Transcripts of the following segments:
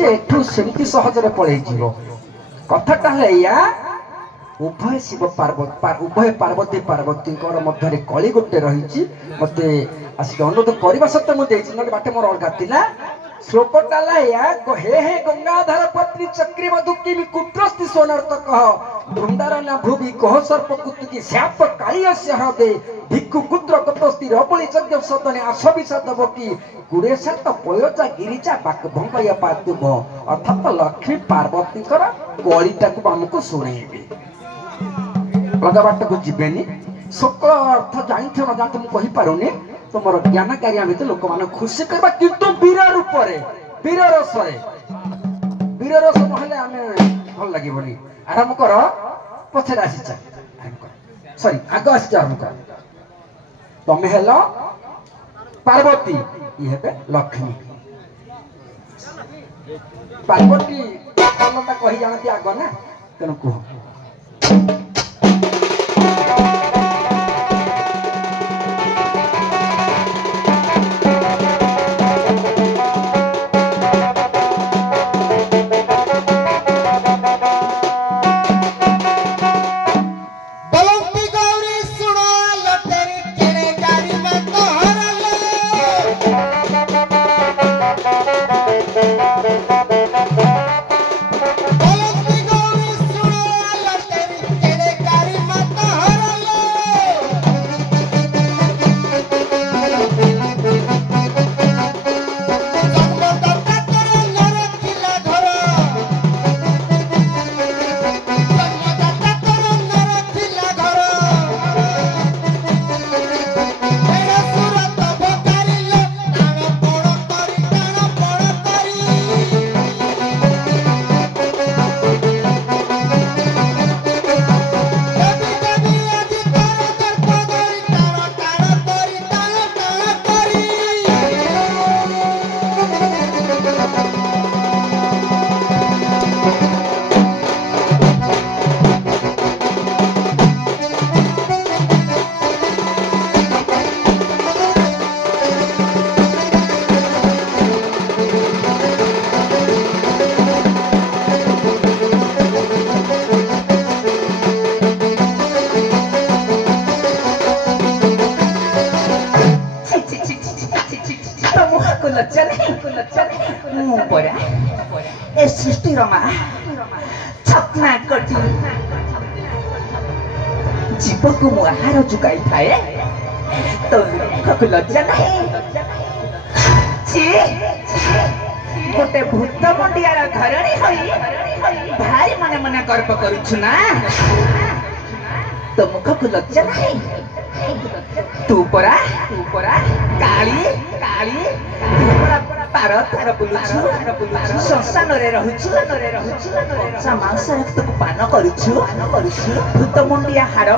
ଯେ ଏଠୁ ସେମିତି ସହଜରେ ପଳେଇ ଯିବ। କଥାଟା ହେଲା ଏଇଆ, ଉଭୟ ଶିବ ଉଭୟ ପାର୍ବତୀଙ୍କର ମଧ୍ୟରେ କଳି ଗୋଟେ ରହିଛି। ମତେ ଆସିକି ଅନୁରୋଧ କରିବା ସତ୍ତ୍ୱେ ମୁଁ ଦେଇଛି, ନହେଲେ ବାଟେ ମୋର ଅଲଗା ଥିଲା। ଶ୍ଲୋକଟା ହେଲା ଏଇଆ, ହେ ହେ ଗଙ୍ଗାଧର ପତ୍ନୀ ଚକ୍ରୀ ମଧୁ କିମି କୁତ୍ରସ୍ତି ସ୍ୱନର୍ତ୍ତକ ବୃନ୍ଦାର ନା ଭୁବି କହ ସର୍ପ କୁତୁକି ଶ୍ୟାପ କାଳିୟସ୍ୟ ହ୍ରଦେ ଭିକ୍ଷୁ କୁତ୍ର କତସ୍ତି ରବଳି ଯଜ୍ଞ ସଦନେ ଆସବିଷା ଦବକି ଗୁଡେ ସାତ ପୟଚା ଗିରିଜା ବାକ ଭଙ୍ଗୟ ପାତୁବ। ଅର୍ଥାତ ଲକ୍ଷ୍ମୀ ପାର୍ବତୀଙ୍କର କଳିଟାକୁ ଆମକୁ ଶୁଣେଇବେ, ଅଲଗା ବାଟକୁ ଯିବେନି। ଶୁକ୍ଳ ଅର୍ଥ ଜାଣିଥିବ ନ ଜାଣିଥିବ ମୁଁ କହିପାରୁନି, ତୁମର ଜ୍ଞାନକାରିଆ ଭିତରେ ଲୋକମାନେ ଖୁସି କରିବା, କିନ୍ତୁ ବୀର ରୂପରେ ବୀର ରସରେ। ବୀର ରସ ନହେଲେ ଆମେ ଭଲ ଲାଗିବନି। ଆରମ୍ଭ କର, ପଛରେ ଆସିଛ ସରି ଆଗ ଆସିଛ ଆରମ୍ଭ କର। ତମେ ହେଲ ପାର୍ବତୀ, ଇଏ ହେବେ ଲକ୍ଷ୍ମୀ। ପାର୍ବତୀ କଲଟା କହି ଜାଣନ୍ତି ଆଗ ନା, ତେଣୁ କୁହ। सृष्टि रमा छपना कटी जीव को मु आहार जुगाई थाए तो मुखक लज्जा नहीं। गोटे भूत मंडियार घरणी होई भारी मने मने गर्व करुछु ना, तो मुखक लज्जा नहीं। तू परा काली काली तार तार बुलुछु संसार रे रहउछु कच्चा मांस रक्त को पान करुछु भूत मुंडिया हार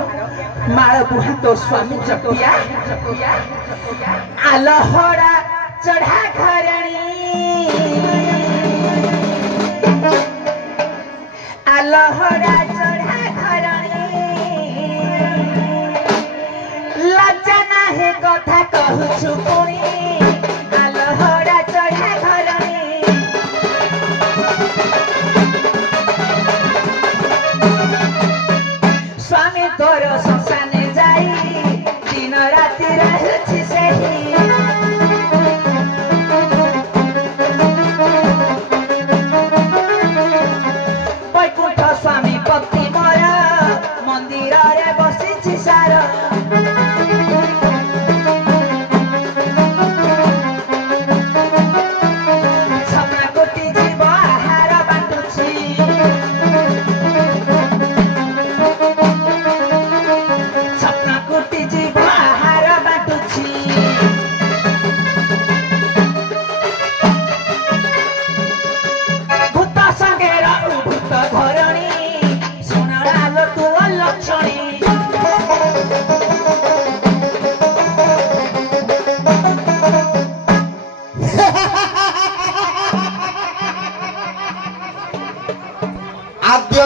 माळ बुहा तो स्वामी जपिया आलहरा चढ़ा घरणी आलहरा चढ़ा घरणी लज्जा नाहे कथा कहूछु पुणी आलहरा चढ़ा घरणी स्वामी तोर संसाने जाई दिन राति रहछि सेही वैकुंठ स्वामी पति मोर मंदिर रे बसिछि सार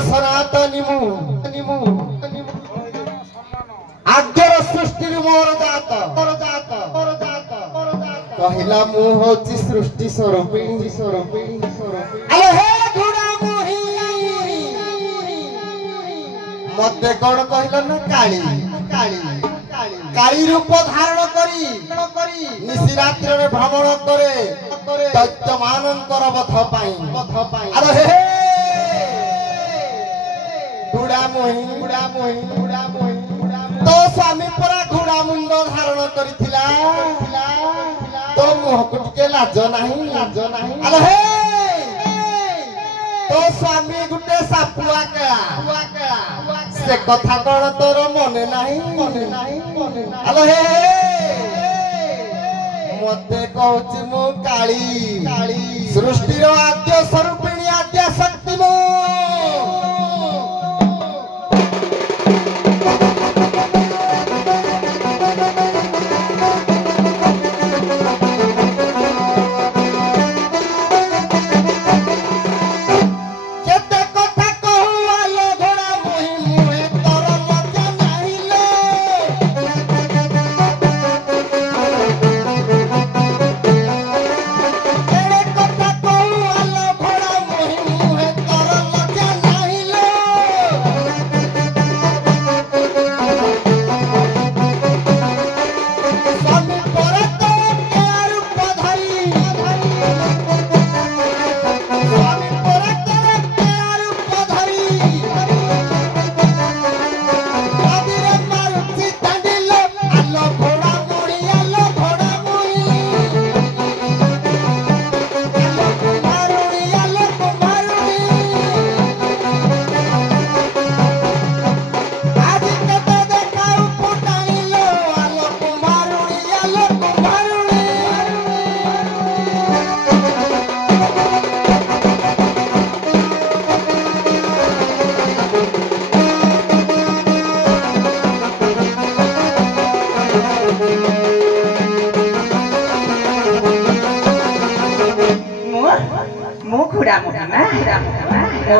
सनातनी आद्यर सृष्टि मोर जात कहला मु होची सृष्टि स्वरूपिणी আরে হে ঘোড়া মুহি মতে কোন কহিল না কালী কালী কালী রূপ ধারণ করি নিশি রাত্রিরে ভ্রমণ করে দৈত্যମାନଙ୍କର বধ ପାଇଁ আরে হে ঘোড়া মুহি তো স্বামী পরা ঘোড়া মুন্ড ধারণ କରିଥିଲା তো মুহକୁ ଟିକେ ଲାଜ ନାହିଁ ଆଲୋ ହେ তো স্বামী গুଟେ ସାପୁଆ କେଳା ସେ କଥା କଣ ତୋର ମନେ ନାହିଁ ଆଲୋ ହେ ମତେ କହୁଛି ମୁଁ କାଳୀ ସୃଷ୍ଟିର ଆଦ୍ୟ ସ୍ୱରୂପିଣୀ ଆଦ୍ୟ ଶକ୍ତି ମୁଁ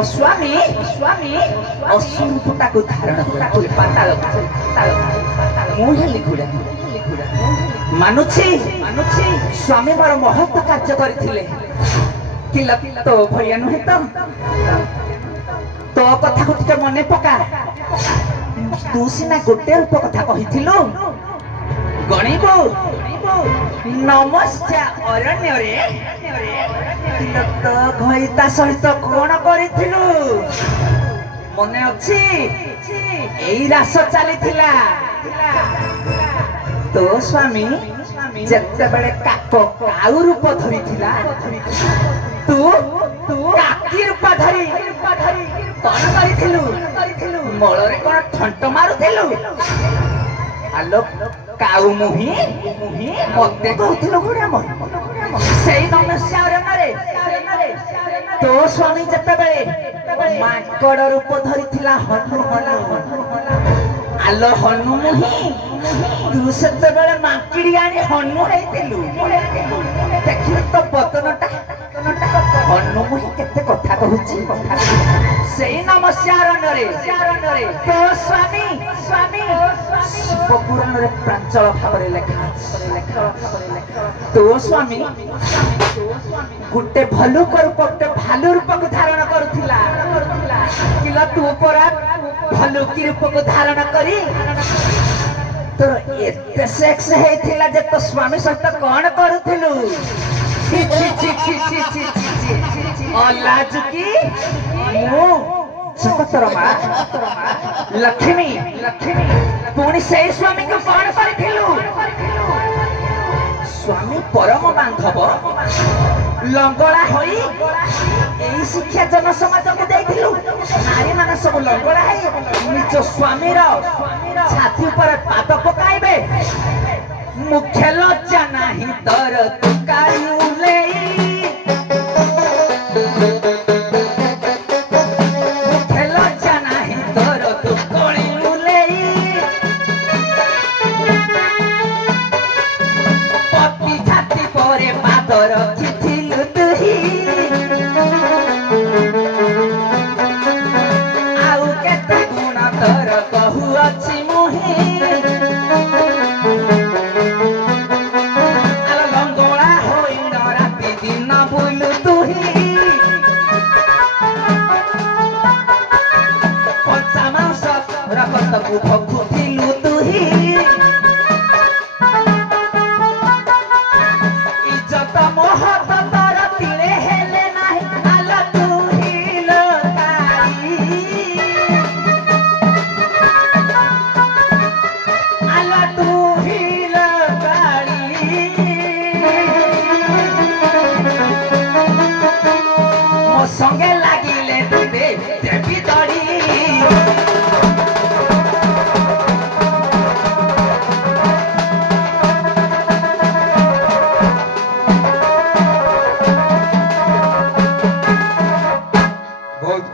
स्वामी असुरूपता को धारण कर पाताल मुझे घोड़ा मानुछि स्वामी मोर महत्व कार्य करथिले किला तो भैया नुहे तो कथा को टिके मने पका तू सिना गोटे रूप कथा कहिथिलु गणिबो नमस्या अरण्य रे तो घईता सहित कौन करिथिलु मने अछि एई रास चलीथिला तो स्वामी जत्ते बेले काको काउ रूप धरिथिला तू काकी रूप धरि कौन करिथिलु मळरे कोन ठंट मारुथिलु आलो काउ मुही मते कहथिलु घोड़ा मोही सेई नमस्या रे तो स्वामी जत्ते बेले माकड़ रूप धरिथिला हनु आलो हनु मुही तू सेते बेले माकिड़ी आनी हनु हेतिलु देखिलु तो बतनटा हनु मुही केते कथा कहूची सेई नमस्या रे तो स्वामी शिवपुराण रे प्रांचल भावरे लेखा तो स्वामी गुटे भलुक रूप गुटे भालू रूप को धारण करुथिला किला तू परा भलुकी रूप को धारण करी तो एते सेक्स हेथिला जे तो स्वामी सहित कोन करुथिलु अलाजुकी मु जगतरमा लक्ष्मी पुणी से स्वामी को कौन करिथिलु स्वामी परम बांधव लंगड़ा होई एई शिक्षा जन समाज को देथिलु नारी माने सब लंगड़ा है निज स्वामी रो छाती ऊपर पाद पकाइबे मुख्य लज्जा नाही तर तू कायुले ରକତକୁ ଭକୁଥିଲୁ ତୁହି ଇଜ୍ଜତ ମହତ ତୋର ତିଳେ ହେଲେ ନାହିଁ ଆଲୋ ତୁହି ଲୋ କାଳି ଆଲୋ ତୁହି ଲୋ କାଳି ମୋ ସଙ୍ଗେ ଲାଗିଲେ ତୁତେ ଦେବି ଦଡ଼ି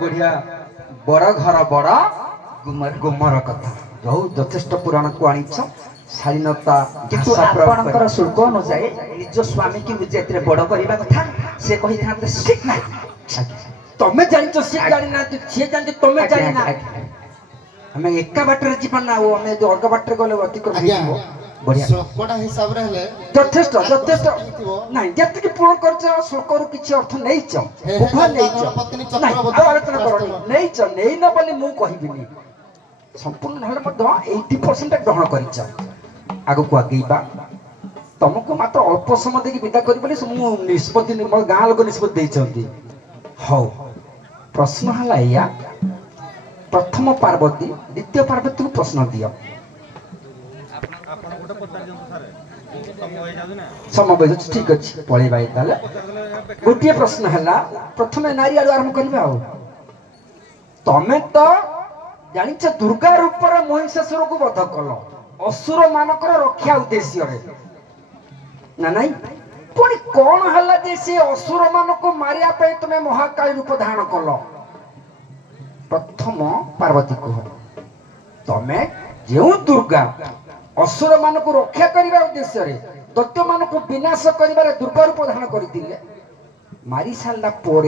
बढ़िया बड़ घर बड़ गुमर कथा जो यथेष्ट पुराण को आनीच शालीनता किंतु आपणकर शुल्क अनुसार निज स्वामी की जेतरे बड़ करबा कथा से कहि थाते ठीक ना तमे जानिचो से जानि ना से जानि तमे जानि ना हमें एका बाटर जीवन ना वो हमें जो अलग बाटर गले अतिक्रम हो बढ़िया श्लोकटा हिसाब रे हेले यथेष्ट यथेष्ट नहीं जति की पूर्ण करछ श्लोकरु किछि अर्थ नैछ उभा नैछ पत्नी नहीं चक्रवर्ती आलोचना करनी नैछ नै न बोली मु कहिबिनी संपूर्ण नहले मध्य 80% ग्रहण करिछ आगु को आगेबा तुमको मात्र अल्प समय देखि विदा करि बोली मु निष्पत्ति मो गां लोक निष्पत्ति दैछंती हौ प्रश्न हला या प्रथम पार्वती द्वितीय पार्वती को प्रश्न दियो समय ठीक अच्छे पढ़ेबा ताले गोटे प्रश्न है प्रथम नारी आड़ आरंभ करवा तमें तो जानिछ दुर्गा रूप महिषासुर को वध कल असुर मानकर रक्षा उद्देश्य ना नहीं पुणी कौन है जे से असुर मान को मारिया पे तुम्हें महाकाली रूप धारण कल प्रथम पार्वती कह तमें जो दुर्गा असुर मान को रक्षा करने उद्देश्य दैत्य मान को विनाश कर दुर्गा रूप धारण करते मारी सारा पर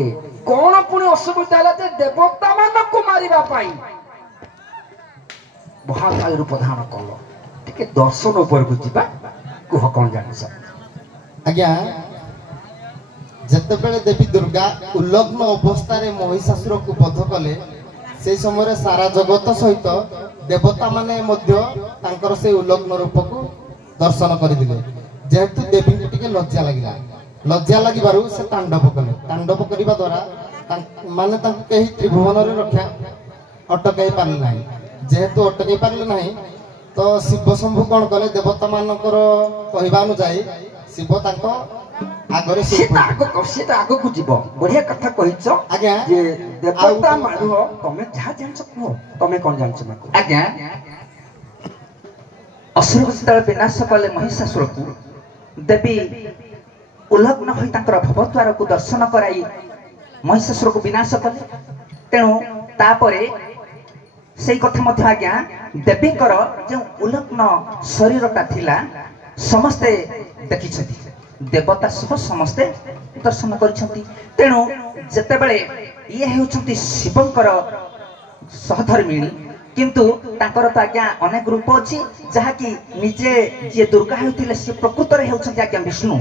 कौन पुणी असुविधा है देवता मान को मारे महाकाली रूप धारण कल टे दर्शन उपरकू जा कह कौन जान आज्ञा जेतेबेले देवी दुर्गा उल्लग्न अवस्था रे महिषासुर को वध कले से समय सारा जगत सहित देवता माने मध्य तांकर से उल्लग्न रूप को दर्शन करदिले जेहेतु देवी को टिके लज्जा लागिबारु से तांडव करबा द्वारा माने तांको केही त्रिभुवन रे रक्षा अटकाई पारले नाही जेहेतु अटकाई पारले नाही तो शिव शंभु कोन कले देवता मानकर कहबा अनुसार शिव तांको आगरे से आगो को जीव बढ़िया कथा कहिछ आज्ञा जे देवता मानु तमे जहा जानछ को तमे कोन जानछ माको आज्ञा असुर को विनाश कले महिषासुर को देवी उल्लग्न होई तांकर भवद्वार को दर्शन कराई महिषासुर को विनाश कले तेणु तापरे सेई कथा मध्य आज्ञा देवीकर जो उल्लग्न शरीरटा थिला समस्ते देखिछथि देवता सब समस्ते दर्शन करिछथि तेणु जेतेबेले ये हेउछथि शिवंकर सहधर्मिणी किंतु तांकर तो आज्ञा अनेक रूप अछि जहा कि निजे जे दुर्गा हेउथिले से प्रकृत रे हेउछथि आज्ञा विष्णु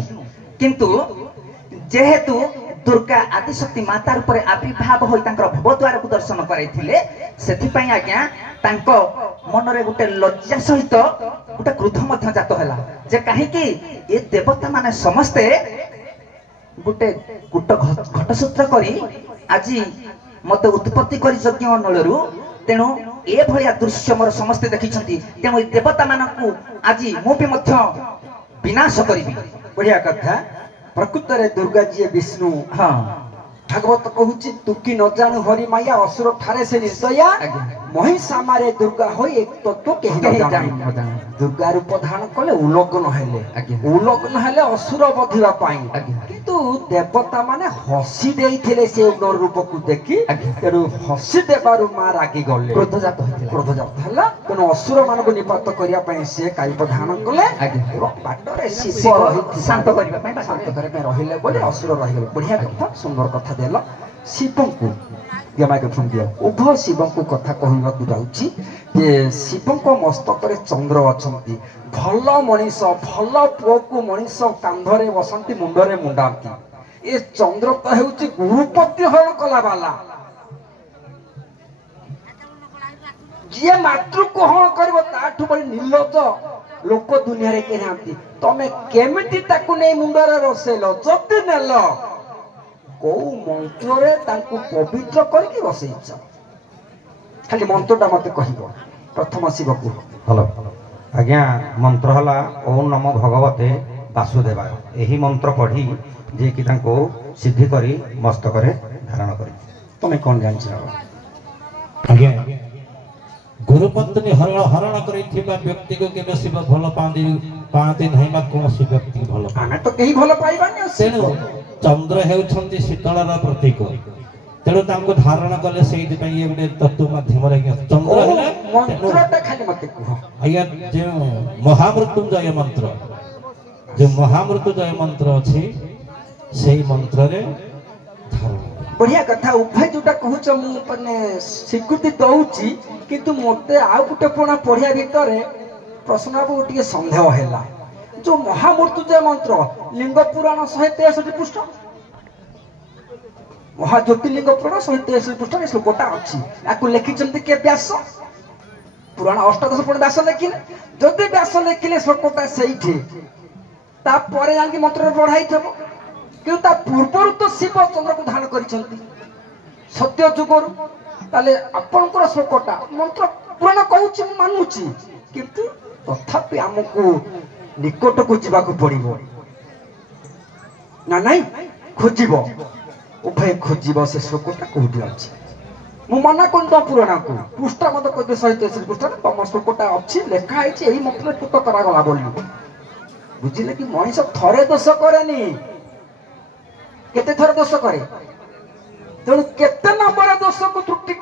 किंतु जेहेतु दुर्गा आदिशक्ति माता रूप आविर्भाव होई तांकर भवद्वार को दर्शन करैथिले सेथि पई आज्ञा तांको मन रे गुटे लज्जा सहित गुटे क्रोध मध्य जात होला जे काहे कि ए देवता माने समस्ते गुटे गुट घटसूत्र करी आजी मते उत्पत्ति करी यज्ञ नळरू तेणु ए भलिया दृश्य मोर समस्ते देखिछंती तेणु देवता मानकू आजी मु भी मध्य विनाश करिबी बढ़िया कथा प्रकृत रे दुर्गा जी विष्णु हां भागवत कहूची तुकी न जानु हरि माया असुर ठारे से निर्दया महिषा मारे दुर्गा होई एक तत्व केहि न जानु दुर्गा रूप धारण कले उल्लग्न हेले असुर बधिवा पाई किंतु देवता माने हसी देइथिले से उग्र रूप को देखि तेनु हसी देबारु मा रागी गले क्रोधजात हला तेनु असुर मान को निपात करिया पई से काई धारण कले बाटरे शिव शांत करिबा पई शांत करे पे रहिले बोले असुर रहिले बढ़िया कथा सुंदर कथा देला शिवं को माइक्रोफोन दिया उभय शिवं को कथा कहू जाऊँगी जे शिवं को मस्तक रे चंद्र अछंती भल मनीष भल पुओ को मनीष कांधरे बसंती मुंडरे मुंडाती ए चंद्र तो हेउची गुरुपति हरण कला वाला जी मातृ ग्रहण कर ताठू बड़ी निर्लज लोक दुनिया रे के नांती तमे केमिति ताकू नै मुंडरे रसेलो जति नेल को मंत्र रे ताकू पवित्र करके रसेइछ खाली मंत्रटा मते कहिबो प्रथम शिव को हेलो आज्ञा मंत्र हला ओम नमो भगवते वासुदेवाय एही मंत्र पढ़ी जे कि तांको सिद्धि करी मस्तक रे धारण करी तमे कोन जानछ आज्ञा गुरुपत्नी हरण हरण करिथिबा व्यक्ति को केबे शिव भल पाती नहीं बा कोनसी व्यक्ति भल आमे तो केही भल पाइबानी तेणु चंद्र हेउछंती शीतलर प्रतीक तेणु तांको धारण कले सेहि पई ए गुटे तत्व माध्यम रे चंद्र हेला मंत्रटा खाली मते कह आज्ञा जे महामृत्युंजय मंत्र जो महामृत्युंजय मंत्र अछि सेहि मंत्र रे धारण बढ़िया कथा उभय जोटा कहूच मुझे स्वीकृति दौची किंतु मते आउ गोटे पुणा पढ़िया भितर प्रश्न गोटे सन्देह है जो महामृत्युंजय मंत्र लिंग पुराण 163 पृष्ठ महाज्योतिर्लिंग पुराण 163 पृष्ठ श्लोकटा अच्छी या लिखिं के व्यास पुराण अष्टादश पुराण व्यास लिखिले जदि व्यास लिखिले श्लोकटा से मंत्र बढ़ाई थब कि पूर्वर तो शिव चंद्र को धारण कर सत्य जुगर ताले आपनकर श्लोकटा मंत्र पुराण कहूँ मानुची किंतु तथापि आमको निकट को जावाक पड़ो ना नहीं खोजब उभय खोजब से श्लोकटा कौटी अच्छी मु मना कर पुराण को पृष्ठा मत कहते 163 पृष्ठ तुम श्लोकटा अच्छी लेखाई यही मंत्र पुत करागला बोली बुझिले कि मनीष थरे दोष करेनी केते थर दोष करे तेणु केते नंबर दोष को त्रुटि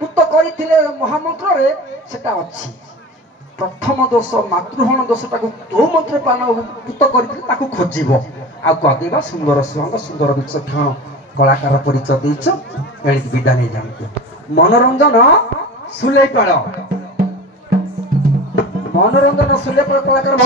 पुत करथिले महामंत्र रे सेटा अछि प्रथम दोष मातृहण दोषटा को तो मंत्र पान पुत करथिले ताकू खोजिबो आ कदेबा सुंदर सुंग सुंदर विचक्षण कलाकार परिचय देछ एळि विदा नै जानते मनोरंजन सुलेपाळ कलाकार